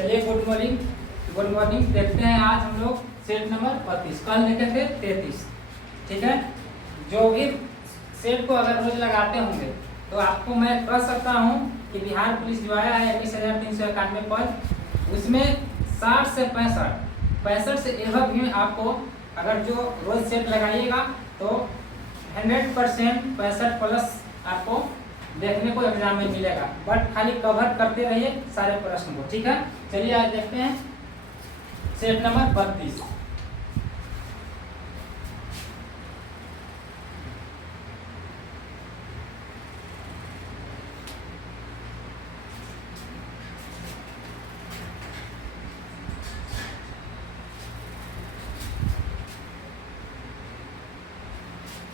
चलिए good morning देखते हैं। आज हम लोग सेट नंबर 32, कल देखे थे 33। ठीक है, जो भी सेट को अगर रोज लगाते होंगे तो आपको मैं कह सकता हूं कि बिहार पुलिस जो आया है 21,391 पद, उसमें 60 से 65 से एवं भी आपको अगर जो रोज सेट लगाइएगा तो 100% 65 प्लस आपको देखने को एग्जाम में मिलेगा। बट खाली कवर करते रहिए सारे प्रश्न को। ठीक है, चलिए आज देखते हैं सेट नंबर 32।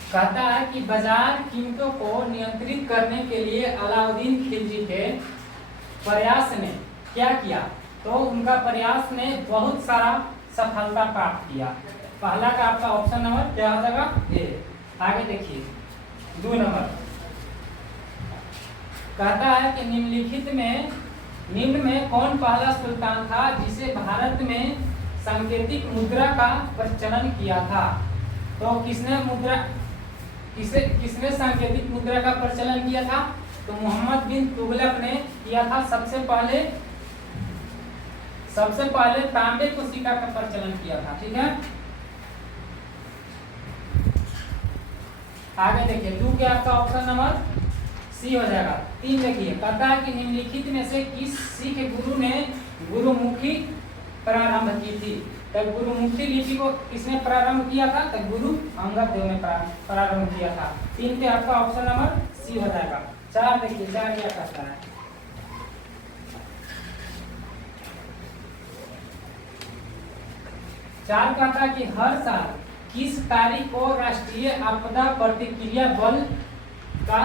कहता है कि बाजार कीमतों को नियंत्रित करने के लिए अलाउद्दीन खिलजी के प्रयास ने क्या किया? तो उनका प्रयास ने बहुत सारा सफलता प्राप्त किया। पहला का आपका ऑप्शन नंबर क्या हो जाएगा? ए। आगे देखिए 2 नंबर कहता है कि निम्न में कौन पहला सुल्तान था जिसे भारत में सांकेतिक मुद्रा का प्रचलन किया था? तो किसने सांकेतिक मुद्रा का प्रचलन किया था? तो मोहम्मद बिन तुगलक ने किया था। सबसे पहले तांबे को सिक्का का प्रचलन किया था। ठीक है, आगे देखिए 2 के आपका ऑप्शन नंबर सी हो जाएगा। 3 देखिए कहता है कि निम्नलिखित में से किस सिख गुरु ने गुरुमुखी प्रारंभ की थी? तो गुरुमुखी लिपि को किसने प्रारंभ किया था? तो गुरु अंगद देव ने प्रारंभ किया था। 3 पे आपका ऑप्शन नंबर सी हो जाएगा। 4 देखिए 4 क्या कहता है? 4 कहता है कि हर साल किस तारीख को राष्ट्रीय आपदा प्रतिक्रिया बल का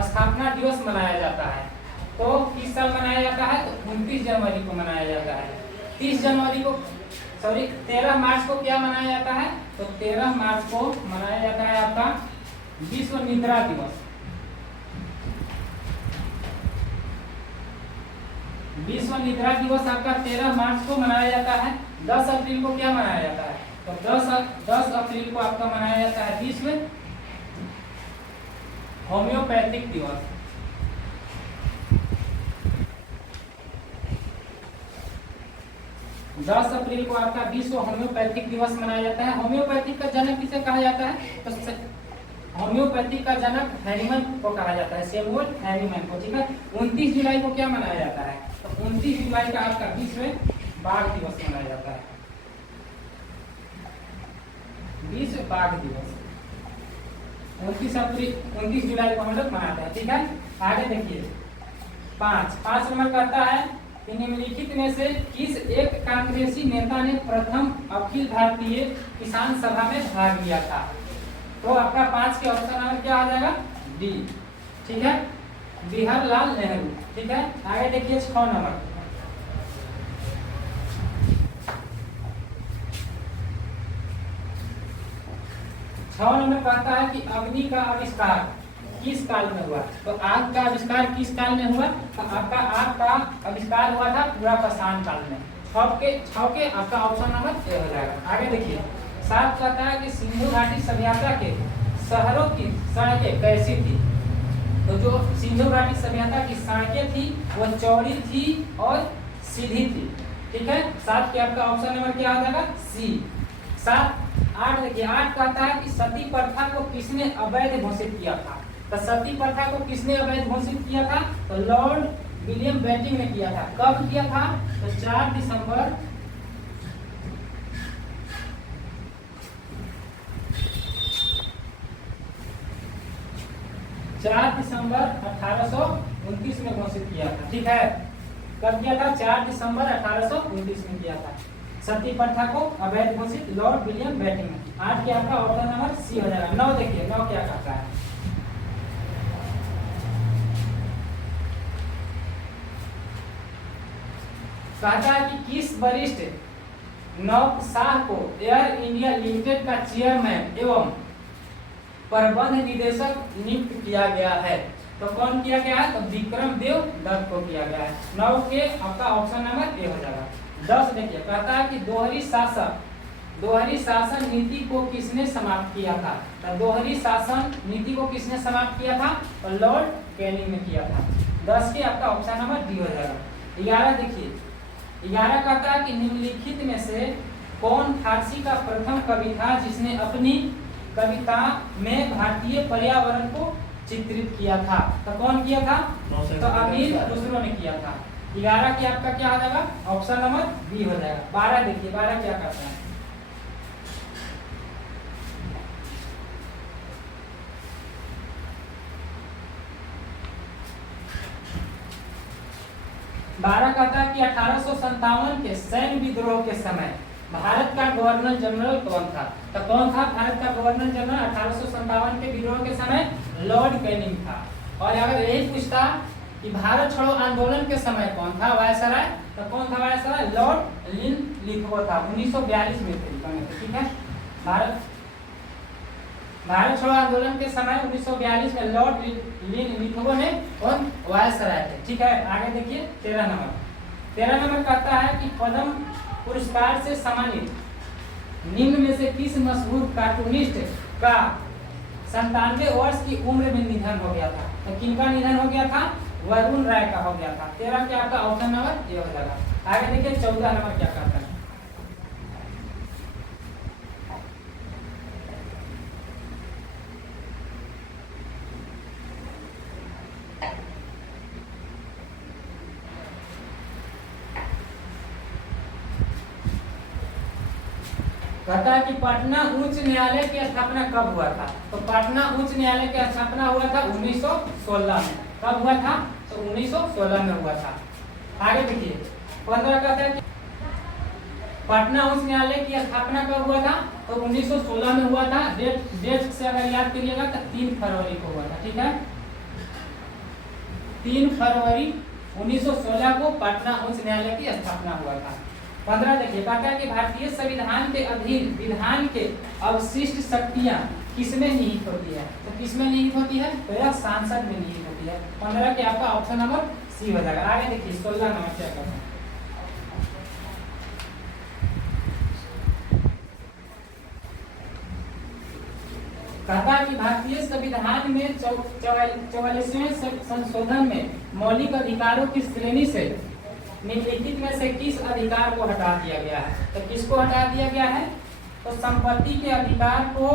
स्थापना दिवस मनाया जाता है? तो किस साल मनाया जाता है? तो 29 जनवरी को मनाया जाता है। 13 मार्च को क्या मनाया जाता है? तो 13 मार्च को मनाया जाता है आपका विश्व निद्रा दिवस। विश्व निद्रा दिवस आपका 13 मार्च को मनाया जाता है। 10 अप्रैल को क्या मनाया जाता है? तो 10 अप्रैल को आपका मनाया जाता है विश्व होम्योपैथिक दिवस। दस अप्रैल को आपका विश्व होम्योपैथिक दिवस मनाया जाता है। होम्योपैथिक का जनक किसे कहा जाता है? तो होम्योपैथिक का जनक हैरीमन को कहा जाता है, सैमुअल हैरीमन को। ठीक है, 29 जुलाई को क्या मनाया जाता है? तो 29 जुलाई का आपका विश्व बाघ दिवस मनाया जाता है। विश्व बाघ दिवस 29 जुलाई को हम लोग मनाते हैं। ठीक है, आगे देखिए 5 नंबर कहता है कि निम्नलिखित में से किस एक कांग्रेसी नेता ने प्रथम अखिल भारतीय किसान सभा में भाग लिया था? तो आपका 5 के ऑप्शन नंबर क्या आ जाएगा? डी। ठीक है, बिहारलाल नेहरू। ठीक है, आगे देखिए 6 नंबर 6 नंबर कहता है कि अग्नि का आविष्कार किस काल में हुआ? तो आग का आविष्कार किस काल में हुआ? तो आपका आग का आविष्कार हुआ था पूरा पाषाण काल में। 6 के आपका ऑप्शन नंबर ए हो जाएगा। आगे देखिए 7 कहता है कि सिंधु घाटी सभ्यता के शहरों की सड़कें कैसी थी? तो जो सिंधु घाटी सभ्यता की सड़कें थी वो चौड़ी थी और सीधी थी। ठीक है, 7 के आपका ऑप्शन नंबर क्या हो जाएगा? सी। 8 देखिए 8 कहता है कि सती प्रथा को किसने अवैध घोषित किया था? तो सती प्रथा को किसने अवैध घोषित किया था? तो लॉर्ड विलियम बेंटिंक ने किया था। कब किया था? तो 4 दिसंबर 1829 में घोषित किया था। ठीक है, कब किया था? 4 दिसंबर 1829 में किया था सती प्रथा को अवैध घोषित लॉर्ड विलियम बेंटिंक ने। 8 के आपका ऑप्शन नंबर सी हो जाएगा। 9 देखिए 9 क्या कहता है? कहता है कि किस वरिष्ठ नौशाह को एयर इंडिया लिमिटेड का चेयरमैन एवं प्रबंध निदेशक नियुक्त किया गया है? तो कौन किया गया है? तो विक्रमदेव दत्त को किया गया है। 9 के आपका ऑप्शन नंबर ए हो जाएगा। 10 देखिए कहता है कि दोहरी शासन नीति को किसने समाप्त किया था? तो दोहरी शासन नीति को किसने समाप्त किया था? तो लॉर्ड कैनिंग ने किया था। 10 के आपका ऑप्शन नंबर डी हो जाएगा। 11 देखिए, 11 कहता है कि निम्नलिखित में से कौन फारसी का प्रथम कवि था जिसने अपनी कविता में भारतीय पर्यावरण को चित्रित किया था? तो कौन किया था? तो अमीर खुसरो ने किया था। 11 की आपका क्या हो जाएगा? ऑप्शन नंबर बी हो जाएगा। 12 देखिए, 12 क्या करता है? 12 कहता है कि 1857 के सैन्य विद्रोह के समय भारत का गवर्नर जनरल कौन था? तो कौन था भारत का गवर्नर जनरल 1857 के विद्रोह के समय? लॉर्ड कैनिंग था। और अगर यही पूछता कि भारत छोड़ो आंदोलन के समय कौन था वायसराय? तो कौन था वायसराय? लॉर्ड लिनलिथगो था। 1942 में थे, ठीक है। भारत छोड़ो आंदोलन के समय 1942 में लॉर्ड लिनलिथगो ने कौन? वायसराय थे, ठीक है। आगे देखिए 13 नंबर कहता है कि पद्म पुरस्कार से सम्मानित निम्न में से किस मशहूर कार्टूनिस्ट का 97 वर्ष की उम्र में निधन हो गया था? तो किनका निधन हो गया था? वरुण राय का हो गया था। 13 क्या आपका ऑप्शन नंबर ए हो जाएगा। आगे देखिए 14 नंबर क्या कहता है? कहता है कि पटना उच्च न्यायालय की स्थापना कब हुआ था? तो पटना उच्च न्यायालय की स्थापना हुआ था 1916 में। कब हुआ था? तो 1916 में हुआ था। आगे देखिए 15 कहता है कि पटना उच्च न्यायालय की स्थापना कब हुआ था? तो 1916 में हुआ था। डेट से अगर याद करिएगा तो 3 फरवरी को हुआ था, ठीक है। 3 फरवरी 1916 को पटना उच्च न्यायालय की स्थापना हुआ था। 15 देखिए कहता है कि भारतीय संविधान के अधीन विधान के अवशिष्ट शक्तियां किसमें निहित होती है? तो किसमें निहित होती है? तो यह सांसद में निहित होती है। 15 के आपका ऑप्शन नंबर सी हो जाएगा। आगे देखिए 16 नंबर क्या करना है? कहता है कि भारतीय संविधान में 44वें संशोधन में मौलिक अधिकारों की श्रेणी से निम्नलिखित में से किस अधिकार को हटा दिया गया है? तो किसको हटा दिया गया है? तो संपत्ति के अधिकार को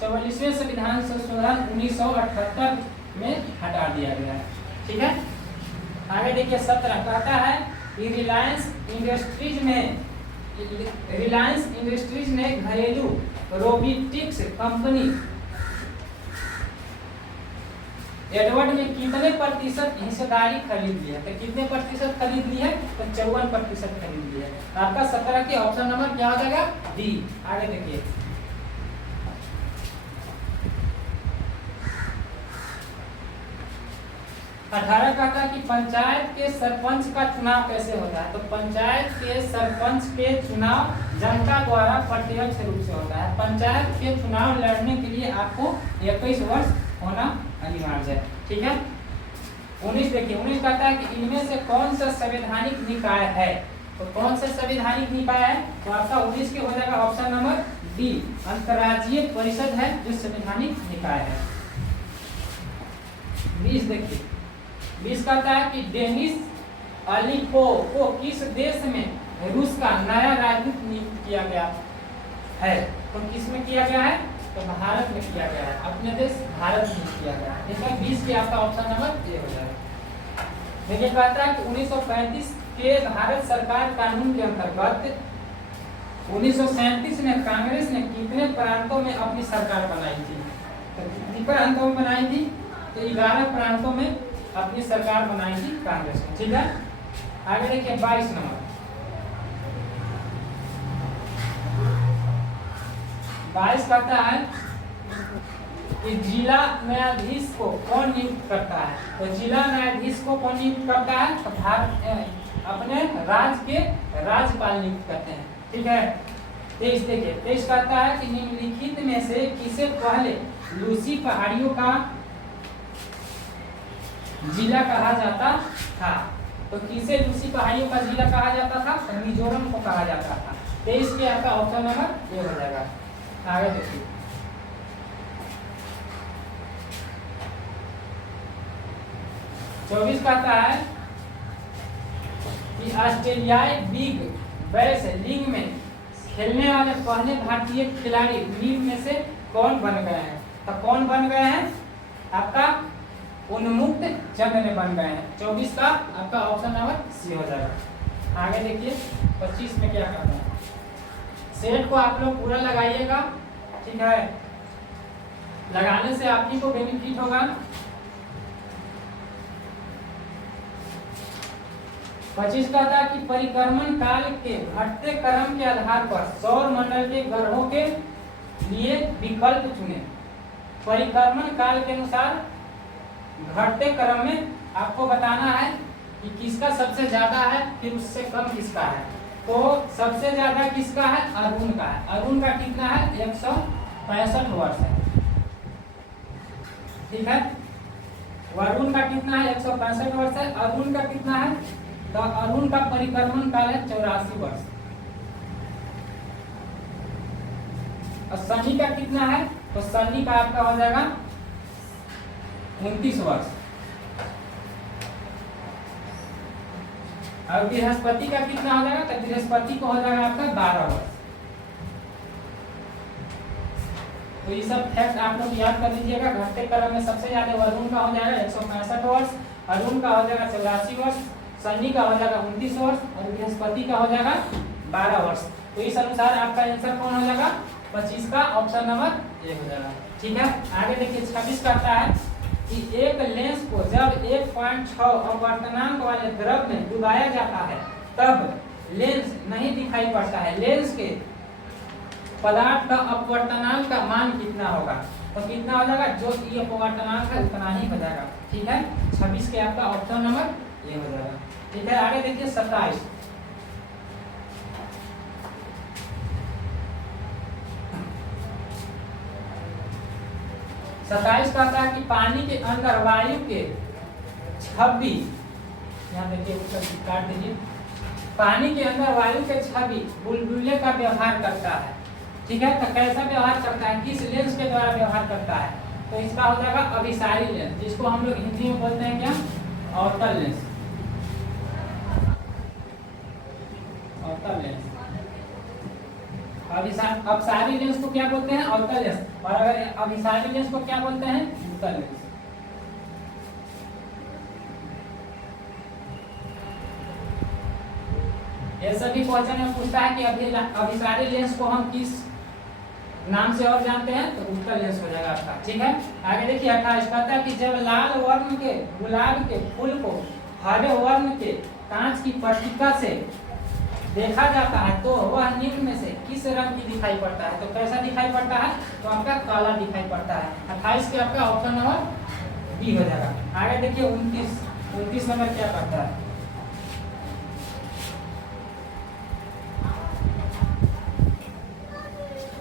44वें संविधान संशोधन 1978 में हटा दिया गया है, ठीक है। आगे देखिए 17 कहता है कि रिलायंस इंडस्ट्रीज ने घरेलू रोबोटिक्स कंपनी एडवर्ड में कितने प्रतिशत हिस्सेदारी खरीद ली है? तो कितने प्रतिशत खरीद ली है? तो 54% खरीद ली है। आपका 17 के ऑप्शन नंबर क्या हो जाएगा? डी। आगे देखिए 18 कहता है कि पंचायत के सरपंच का चुनाव कैसे होता है? तो पंचायत के सरपंच के चुनाव जनता द्वारा प्रत्यक्ष रूप से होता है। पंचायत के चुनाव लड़ने के लिए आपको 21 वर्ष होना अनिवार्य है, ठीक है। 19 देखिए 19 कहता है कि इनमें से कौन सा संवैधानिक निकाय है? तो कौन सा संवैधानिक निकाय है? तो आपका 19 के हो जाएगा ऑप्शन नंबर डी, अंतर्राज्यीय परिषद है जो संवैधानिक निकाय है। 20 देखिए 20 कहता है कि डेनिस अलीपोव को किस देश में रूस का नया राजदूत नियुक्त किया गया है? तो किस में किया गया है? तो भारत में किया गया है। अपने देश भारत में किया गया है। इसका 20 के आपका ऑप्शन नंबर ए हो जाएगा। देखिए कहता है कि 1935 के भारत सरकार कानून के अंतर्गत 1937 में कांग्रेस ने कितने प्रांतों में अपनी सरकार बनाई थी? तो कितने प्रांतों में बनाई थी? तो 11 प्रांतों में अपनी सरकार बनाई थी कांग्रेस ने, ठीक है। आगे देखिए 22 नंबर 22 कहता है कि जिला न्यायाधीश को कौन नियुक्त करता है? तो जिला न्यायाधीश को कौन नियुक्त करता है? तो अपने राज्य के राज्यपाल नियुक्त करते हैं, ठीक है। 23 देखिए 23 कहता है कि निम्नलिखित में से किसे पहले लूसी पहाड़ियों का जिला कहा जाता था। तो किसे रूसी पहाड़ियों का जिला कहा जाता था? तो मिजोरम को कहा जाता था। 23 के आपका ऑप्शन नंबर ये हो जाएगा। आगे देखिए 24 कहता है कि ऑस्ट्रेलियाई बिग बैश लीग में खेलने वाले पहले भारतीय खिलाड़ी लीग में से कौन बन गए हैं? तो कौन बन गए हैं? आपका उन्मुक्त चंद ने बन गए हैं। 24 का आपका ऑप्शन नंबर सी हो जाएगा। आगे देखिए 25 में क्या करना है। सेट को आप लोग पूरा लगाइएगा, ठीक है, लगाने से आप ही को बेनिफिट होगा। 25 कहता है कि परिक्रमण काल के घटते क्रम के आधार पर सौर मंडल के ग्रहों के लिए विकल्प चुने। परिक्रमण काल के अनुसार घटते क्रम में आपको बताना है कि किसका सबसे ज्यादा है, फिर उससे कम किसका है। तो सबसे ज्यादा किसका है? अरुण का है। अरुण का कितना है? 165 वर्ष है, ठीक है। वरुण का कितना है? 165 वर्ष है। अरुण का कितना है? तो अरुण का परिक्रमण काल है 84 वर्ष। और शनि का कितना है? तो शनि का आपका हो जाएगा 29 वर्ष। और बृहस्पति का कितना हो जाएगा? तो बृहस्पति को हो जाएगा आपका 12 वर्ष। तो ये सब फैक्ट आप लोग याद कर लीजिएगा। घटते क्रम में सबसे ज्यादा वरुण का हो जाएगा 165 वर्ष, अरुण का हो जाएगा 84 वर्ष, शनि का हो जाएगा 29 वर्ष और बृहस्पति का हो जाएगा 12 वर्ष। तो इस अनुसार आपका आंसर कौन हो जाएगा? 25 का ऑप्शन नंबर ए हो जाएगा, ठीक है। आगे देखिए 26 कहता है कि एक लेंस को जब 1.6 अपवर्तनांक वाले द्रव में डुबाया जाता है तब लेंस नहीं दिखाई पड़ता है। लेंस के पदार्थ का अपवर्तनांक का मान कितना होगा? तो कितना हो जाएगा? जो ये अपवर्तनांक है उतना ही हो जाएगा, ठीक है। 26 के आपका ऑप्शन नंबर ये हो जाएगा, ठीक है। आगे देखिए 27 कहता है कि पानी के अंदर वायु के 26, यहाँ देखिए उत्तर काट दीजिए, पानी के अंदर वायु के 26 बुलबुले का व्यवहार करता है, ठीक है। तो कैसा व्यवहार करता है? किस लेंस के द्वारा व्यवहार करता है? तो इसका हो जाएगा अभिसारी लेंस, जिसको हम लोग हिंदी में बोलते हैं क्या? अवतल लेंस। अवतल लेंस। अपसारी लेंस को क्या बोलते हैं? अवतल लेंस। और अगर अभिसारी लेंस को क्या बोलते हैं? उत्तल लेंस। ये सभी क्वेश्चन में पूछता है कि अभिसारी लेंस को हम किस नाम से और जानते हैं? तो उत्तल लेंस हो जाएगा आपका, ठीक है। आगे देखिए 28 कहता है कि जब लाल वर्ण के गुलाब के फूल को हरे वर्ण के कांच की पट्टिका से देखा जाता है तो वह निम्न में से किस रंग की दिखाई पड़ता है? तो कैसा दिखाई पड़ता है? तो आपका काला दिखाई पड़ता है। 28 के आपका ऑप्शन नंबर बी हो जाएगा। आगे देखिए 29 नंबर क्या करता है?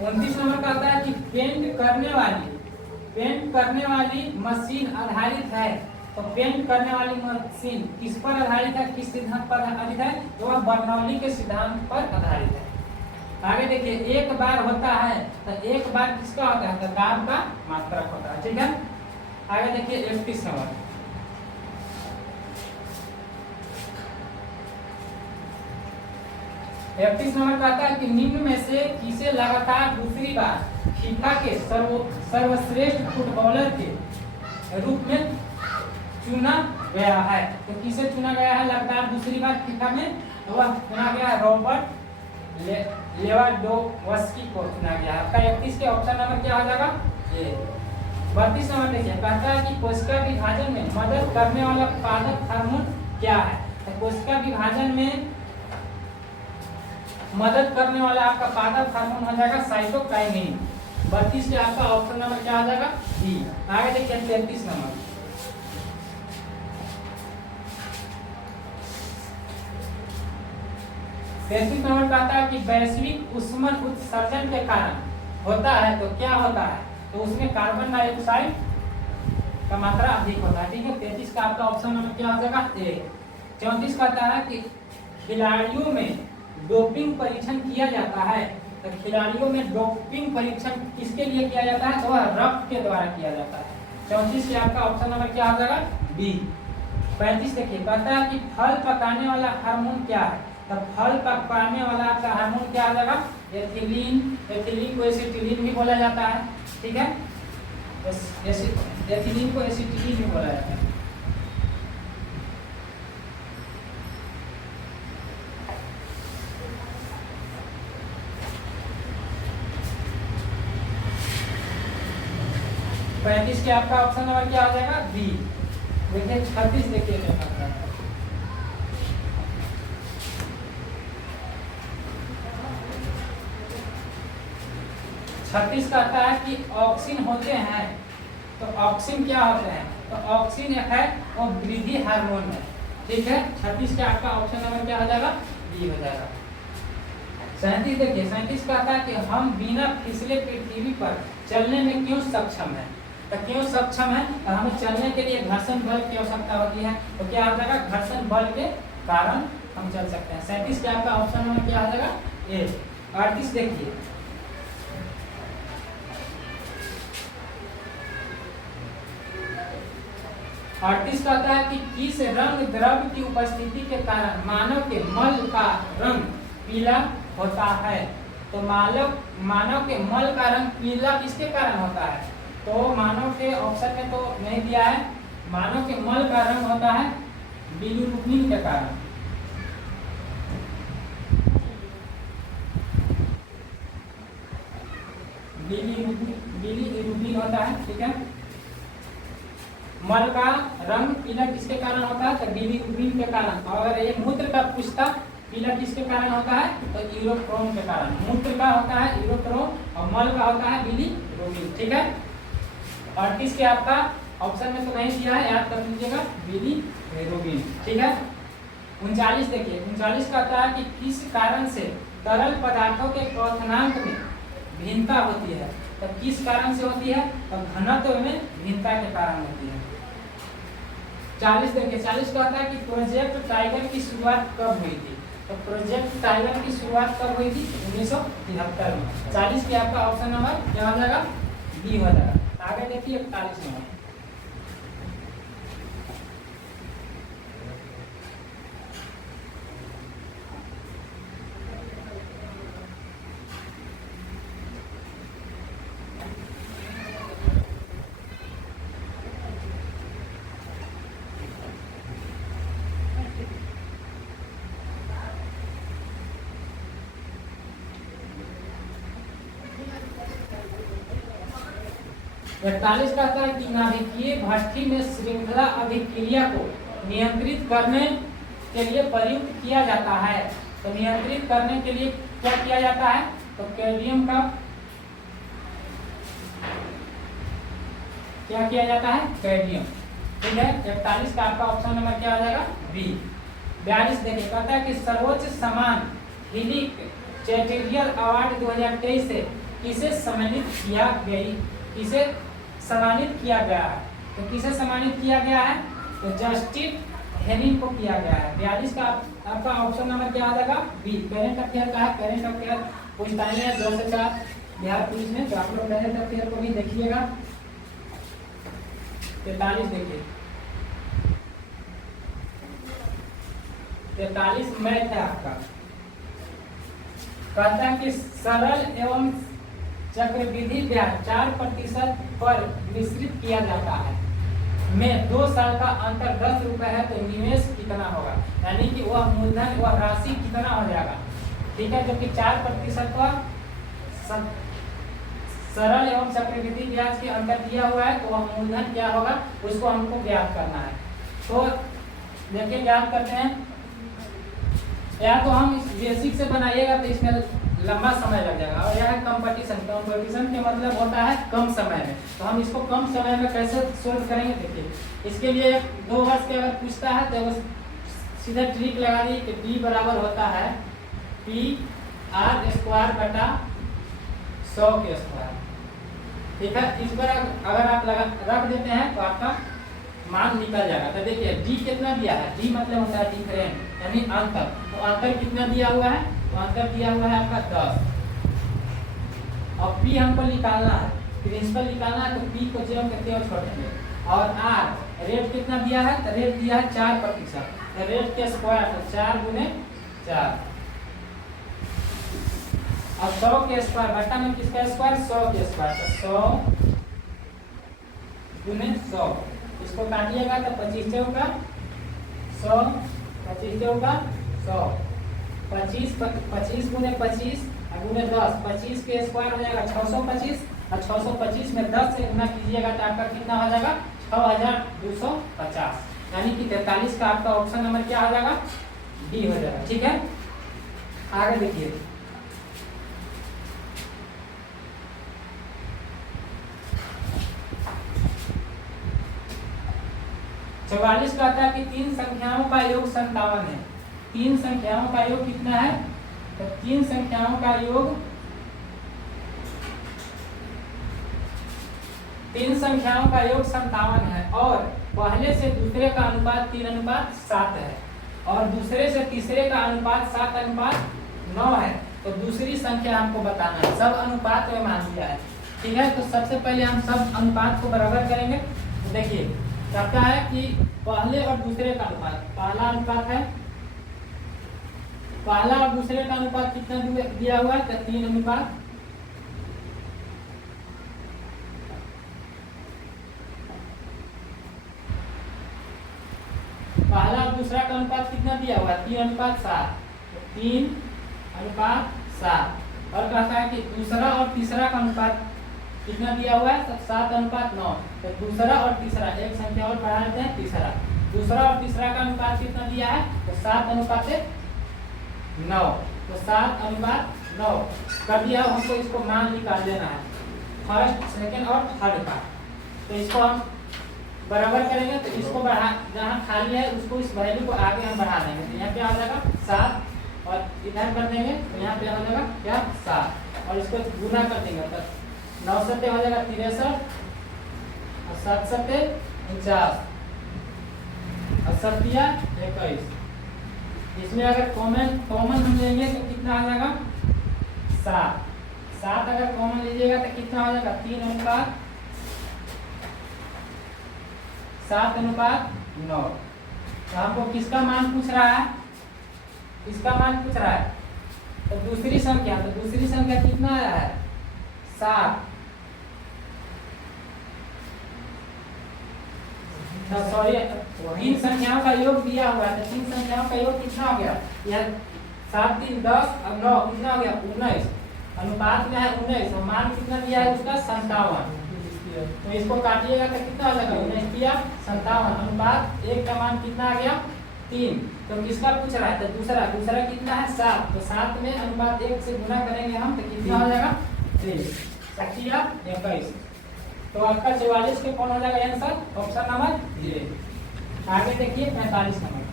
29 नंबर कहता है कि पेंट करने वाली मशीन आधारित है। तो पेंट करने वाली मशीन किस पर आधारित है? किस सिद्धांत पर आधारित है? तो वह बर्नौली के सिद्धांत पर आधारित है। आगे देखिए एक बार होता है तो एक बार किसका होता है? तो दाब का मात्रक होता है, ठीक है। आगे देखिए 31 नंबर 31 नंबर कहता है कि निम्न में से किसे लगातार दूसरी बार फीफा के सर्वश्रेष्ठ फुटबॉलर के रूप में चुना गया है? तो किसे चुना गया है लगातार दूसरी बार फीफा में? तो वह चुना गया है रॉबर्ट लेवांडोव्स्की को चुना गया है। आपका 31 के ऑप्शन नंबर क्या हो जाएगा? ए। 32 नंबर देखिए कहता है कि कोशिका विभाजन में मदद करने वाला पादप हार्मोन क्या है? तो कोशिका विभाजन में मदद करने वाला आपका पादप हार्मोन हो जाएगा साइटोकाइनिन। 32 के आपका ऑप्शन नंबर क्या हो जाएगा? डी। आगे देखिए 33 नंबर 33 नंबर कहता है कि वैश्विक ऊष्मन उत्सर्जन के कारण होता है तो क्या होता है? तो उसमें कार्बन डाइऑक्साइड का मात्रा अधिक होता है। ठीक है, 33 का आपका ऑप्शन नंबर क्या हो जाएगा ए। 34 कहता है कि खिलाड़ियों में डोपिंग परीक्षण किया जाता है। तो खिलाड़ियों में डोपिंग परीक्षण किसके लिए किया जाता है? तो वह रक्त के द्वारा किया जाता है। 34 से आपका ऑप्शन नंबर क्या हो जाएगा बी। 35 देखिए, कहता है कि फल पकाने वाला हार्मोन क्या है? तो फल पकाने वाला आपका हार्मोन क्या हो जाएगा? एथिलीन। एथिलीन को एसिटिलीन भी बोला जाता है। ठीक है, एथिलीन को एसिटिलीन भी बोला जाता है। पैंतीस के आपका ऑप्शन नंबर क्या हो जाएगा बी। देखिए 36 देखिए क्या करता है। 36 कहता है कि ऑक्सिन होते हैं। तो ऑक्सिन क्या होते हैं? तो ऑक्सिन एक है वो वृद्धि हार्मोन है। ठीक है, 36 के आपका ऑप्शन नंबर क्या हो जाएगा बी हो जाएगा। 37 देखिए, 37 कहता है कि हम बिना फिसले पृथ्वी पर चलने में क्यों सक्षम है? तो क्यों सक्षम है? और हमें चलने के लिए घर्षण बल की आवश्यकता होती है। तो क्या हो जाएगा? घर्षण बल के कारण हम चल सकते हैं। 37 के आपका ऑप्शन नंबर क्या हो जाएगा ए। 38 देखिए, 38 कहता है कि किस रंग द्रव्य की उपस्थिति के कारण मानव के मल का रंग पीला होता है? तो मानव के मल का रंग पीला किसके कारण होता है? तो मानव के ऑप्शन में तो नहीं दिया है। मानव के मल का रंग होता है बिलिरुबिन के कारण। बिलिरुबिन होता है। ठीक है, मल का रंग पीला किसके कारण होता है? तो बिलिरुबिन के कारण। और ये मूत्र का पूछता पीला किसके कारण होता है? तो यूरोक्रोम के कारण। मूत्र का होता है यूरोक्रोम और मल का होता है बिलिरुबिन। ठीक है, 38 के आपका ऑप्शन में तो नहीं दिया है, याद कर लीजिएगा बिलिरुबिन। ठीक है, 39 देखिए, 39 कहता है कि किस कारण से तरल पदार्थों के क्वथनांक में भिन्नता होती है? तो किस कारण से होती है? तो घनत्व में भिन्नता के कारण होती है। 40 देखिए, 40 कहता है कि प्रोजेक्ट टाइगर की शुरुआत कब हुई थी? तो प्रोजेक्ट टाइगर की शुरुआत कब हुई थी? 1973 में। 40 के आपका ऑप्शन नंबर क्या हो जाएगा बी हो जाएगा। आगे देखिए 41 नंबर, इकतालीस कहता है कि नाभिकीय भट्ठी में श्रृंखला अभिक्रिया को नियंत्रित करने के लिए प्रयुक्त किया जाता है। तो नियंत्रित करने के लिए क्या किया जाता है? तो कैडमियम का क्या किया जाता है? कैडमियम। ठीक है, 41 का आपका ऑप्शन नंबर क्या हो जाएगा बी। 42 देखिए, कहता है कि सर्वोच्च सम्मान फिलिप चैटेरियल अवार्ड 2023 से किसे सम्मानित किया गया है? तो किसे सम्मानित किया गया है? तो जस्टिन हेनिंग को किया गया है। 42 का आपका ऑप्शन नंबर क्या आ जाएगा बी। करेंट अफेयर का है, करेंट अफेयर पूछता है 2 से 4 बिहार पुलिस में, तो आप लोग करेंट अफेयर को भी देखिएगा। 43 देखिए, 43 मैथ है आपका। कहता है कि सरल एवं चक्रवृद्धि ब्याज 4% पर मिश्रित किया जाता है में 2 साल का अंतर 10 रुपए है, तो निवेश कितना होगा? यानी कि वह मूलधन वह राशि कितना हो जाएगा? ठीक है, जबकि 4% का सरल एवं चक्रवृद्धि ब्याज के अंतर दिया हुआ है, तो वह मूलधन क्या होगा उसको हमको ज्ञात करना है। तो देखिए ज्ञात करते हैं, या तो हम इस बेसिक से बनाइएगा तो इसमें लंबा समय लग जाएगा, और यह है कंपटीशन। कंपटीशन के मतलब होता है कम समय में। तो हम इसको कम समय में कैसे सोल्व करेंगे? देखिए, इसके लिए 2 वर्ष के अगर पूछता है तो सीधा ट्रिक लगा दी कि P बराबर होता है PR² बटा 100 के स्क्वायर। ठीक है, इस पर अगर आप रख देते हैं तो आपका मान निकल जाएगा। तो देखिए डी कितना दिया है, डी मतलब होता है डिफरेंट यानी अंतर। तो अंतर कितना दिया हुआ है, तो अंतर दिया हुआ है आपका 10। और पी हमको निकालना है, प्रिंसिपल निकालना है, तो पी को जेम करते और छोड़ेंगे। और आर रेट कितना दिया है, तो रेट दिया है 4%। तो रेट के स्क्वायर तो 4 गुने 4 और 100 के स्क्वायर बट्टा में किसका स्क्वायर, 100 के स्क्वायर। तो 100 गुने 100, इसको काटिएगा तो 25 चौका 100, 25 चौका 100, 25 गुने 25 गुने 10, 25 के स्क्वायर हो जाएगा 625 और 625 में 10 से गुना कीजिएगा तो आपका कितना हो जाएगा 6250, यानी कि 43 का आपका ऑप्शन नंबर क्या हो जाएगा, डी हो जाएगा। ठीक है, आगे देखिए 44 कहता है कि 3 संख्याओं का योग 57 है। 3 संख्याओं का योग कितना है, तो 3 संख्याओं का योग 57 है और पहले से दूसरे का अनुपात 3:7 है और दूसरे से तीसरे का अनुपात 7:9 है। तो दूसरी संख्या हमको बताना है, सब अनुपात में मान लिया है। ठीक है, तो सबसे पहले हम सब अनुपात को बराबर करेंगे। तो देखिए कहता है कि पहले और दूसरे का अनुपात, पहला अनुपात है, पहला और दूसरे का अनुपात कितना दिया हुआ है, तो 3:7। पहला और दूसरा का अनुपात कितना दिया हुआ है, 3:7, तो 3:7। और कहता है कि दूसरा और तीसरा का अनुपात कितना दिया हुआ है, तो 7:9। तो दूसरा और तीसरा एक संख्या और बढ़ा देते हैं, तीसरा, दूसरा और तीसरा का अनुपात कितना दिया है, तो 7:9। तो 7:9 कर दिया। हमको इसको मान निकाल देना है फर्स्ट, सेकंड और थर्ड का। तो इसको हम बराबर करेंगे, तो इसको बढ़ा, जहाँ खाली है उसको इस वैल्यू को आगे हम बढ़ा देंगे। तो यहाँ पे आ जाएगा 7 और इधर कर देंगे तो यहाँ पे आ जाएगा क्या 7 और इसको गुना कर देंगे तो 9 सत्ते हो जाएगा 63 और 7 सत्ते 49 और 7 21। इसमें अगर कॉमन हम लेंगे तो कितना आ जाएगा 7 अगर कॉमन लीजिएगा तो कितना हो जाएगा 3:7:9। तो हमको किसका मान पूछ रहा है, किसका मान पूछ रहा है, तो दूसरी संख्या। तो दूसरी संख्या कितना आया है 7। सॉरी 3 संख्याओं का योग दिया हुआ है, तो 3 संख्याओं का योग कितना हो गया, यह 7 3 10 और 9 कितना हो गया 19, अनुपात में है 19 और मान कितना दिया है उसका 57। तो इसको काटिएगा तो कितना हो जाएगा 19:57, अनुपात 1 का मान कितना आ गया 3। तो किसका पूछ रहा है, तो दूसरा कितना है 7। तो 7 में अनुपात 1 से गुना करेंगे हम तो कितना हो जाएगा 3 21। तो आपका 44 के कौन हो जाएगा आंसर, ऑप्शन नंबर ए। आगे देखिए 45 नंबर।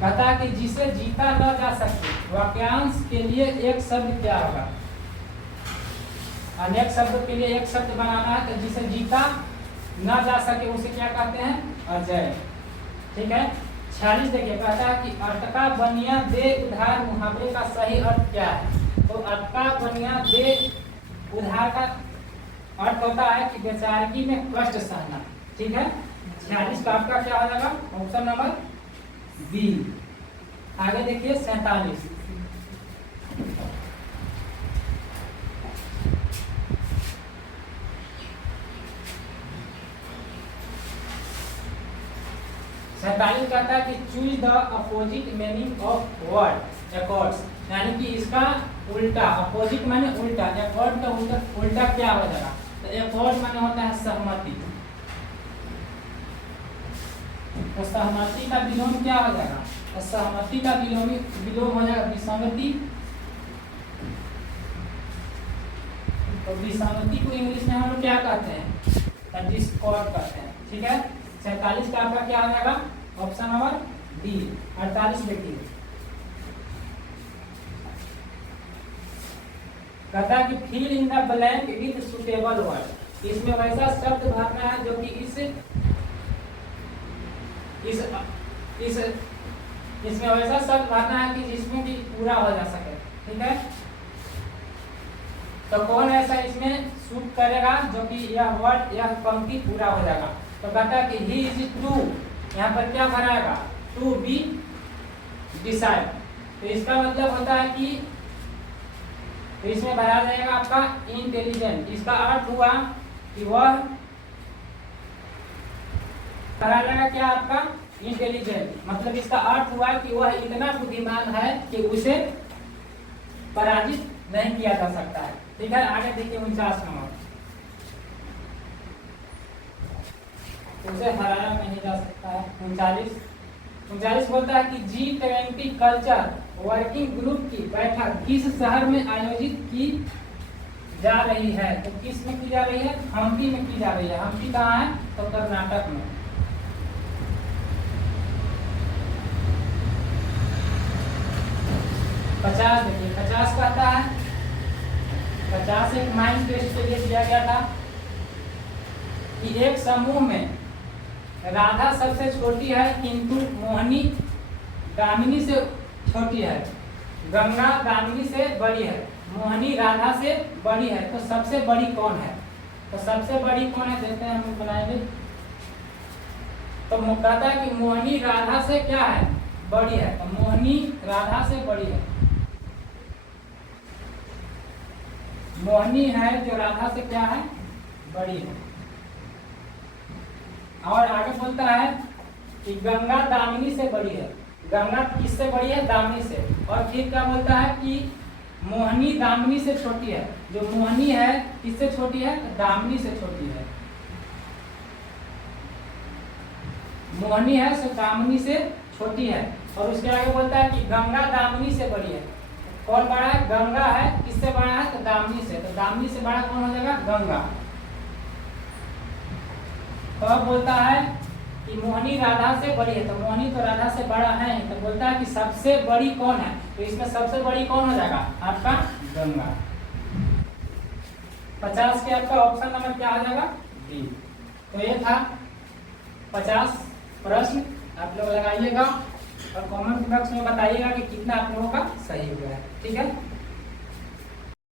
कहता है कि जिसे जीता न जा सके वाक्यांश के लिए एक शब्द क्या होगा, अनेक शब्दों के लिए एक शब्द बनाना है। तो जिसे जीता न जा सके उसे क्या कहते हैं, अजय। ठीक है, 46 देखिए कहता है कि अटका बनिया दे उधार मुहावरे का सही अर्थ क्या है। तो अटका बनिया दे उधार का अर्थ होता है कि बेचारगी में कष्ट सहना। ठीक है, 46 का आपका क्या हो जाएगा, ऑप्शन नंबर बी। आगे देखिए 47। कहता है कि choose the opposite meaning of word accords, यानी कि इसका उल्टा, अपोजिट माने उल्टा, अकॉर्ड का उल्टा क्या हो जाएगा। तो अकॉर्ड माने होता है सहमति, तो सहमति का विलोम क्या हो जाएगा, तो सहमति का विलोम हो जाएगा विसंगति। तो विसंगति को इंग्लिश में हम लोग क्या कहते हैं, डिस्कॉर्ड कहते हैं। ठीक है, 47 का आपका क्या हो जाएगा, ऑप्शन नंबर डी। 48 देखिए कहता है कि fill in the blank with suitable word. इसमें वैसा शब्द भरना है जो कि इसमें वैसा शब्द भरना है कि जिसमें कि पूरा हो जा सके। ठीक है, तो कौन ऐसा इसमें सूट करेगा जो कि यह वर्ड यह पंक्ति पूरा हो जाएगा। तो कहता है कि ही इज टू, यहाँ पर क्या भराएगा, टू बी डिसाइड। तो इसका मतलब होता है कि तो इसमें भरा जाएगा आपका इंटेलिजेंट। इसका अर्थ हुआ कि वह भरा जाएगा क्या आपका इंटेलिजेंट, मतलब इसका अर्थ हुआ कि वह इतना बुद्धिमान है कि उसे पराजित नहीं किया जा सकता है। ठीक है, आगे देखिए 49 नंबर, उसे हराया नहीं जा सकता है। 39 बोलता है कि G20 कल्चर वर्किंग ग्रुप की बैठक किस शहर में आयोजित की जा रही है। तो किस में की जा रही है, हम्पी में की जा रही है। हम्पी कहाँ है, तो कर्नाटक में। देखिए 50 कहता है, 50 एक माइंड टेस्ट के लिए दिया गया था कि एक समूह में राधा सबसे छोटी है किंतु मोहिनी दामिनी से छोटी है, गंगा दामिनी से बड़ी है, मोहिनी राधा से बड़ी है। तो सबसे बड़ी कौन है, तो सबसे बड़ी कौन है देखते हैं, हम लोग बनाएंगे। तो कहता है कि मोहिनी राधा से क्या है, बड़ी है। तो मोहिनी राधा से बड़ी है, मोहिनी है जो राधा से क्या है, बड़ी है। और आगे बोलता है कि गंगा दामिनी से बड़ी है। गंगा किससे बड़ी है, दामिनी से। और फिर क्या बोलता है कि मोहिनी दामिनी से छोटी है। जो मोहिनी है किससे छोटी है, दामिनी से छोटी है। मोहिनी है सो दामिनी से छोटी है। और उसके आगे बोलता है कि गंगा दामिनी से बड़ी है। कौन बड़ा है, गंगा है, किससे बड़ा है, तो दामिनी से। तो दामिनी से बड़ा कौन हो जाएगा, गंगा। तो अब बोलता है कि मोहिनी राधा से बड़ी है। तो मोहिनी तो राधा से बड़ा है, तो बोलता है कि सबसे बड़ी कौन है। तो इसमें सबसे बड़ी कौन हो जाएगा, आपका गंगा। 50 के आपका ऑप्शन नंबर क्या हो जाएगा, डी। तो ये था 50 प्रश्न, आप लोग लगाइएगा और कमेंट बॉक्स में बताइएगा कि कितना आप लोगों का सही हुआ है। ठीक है।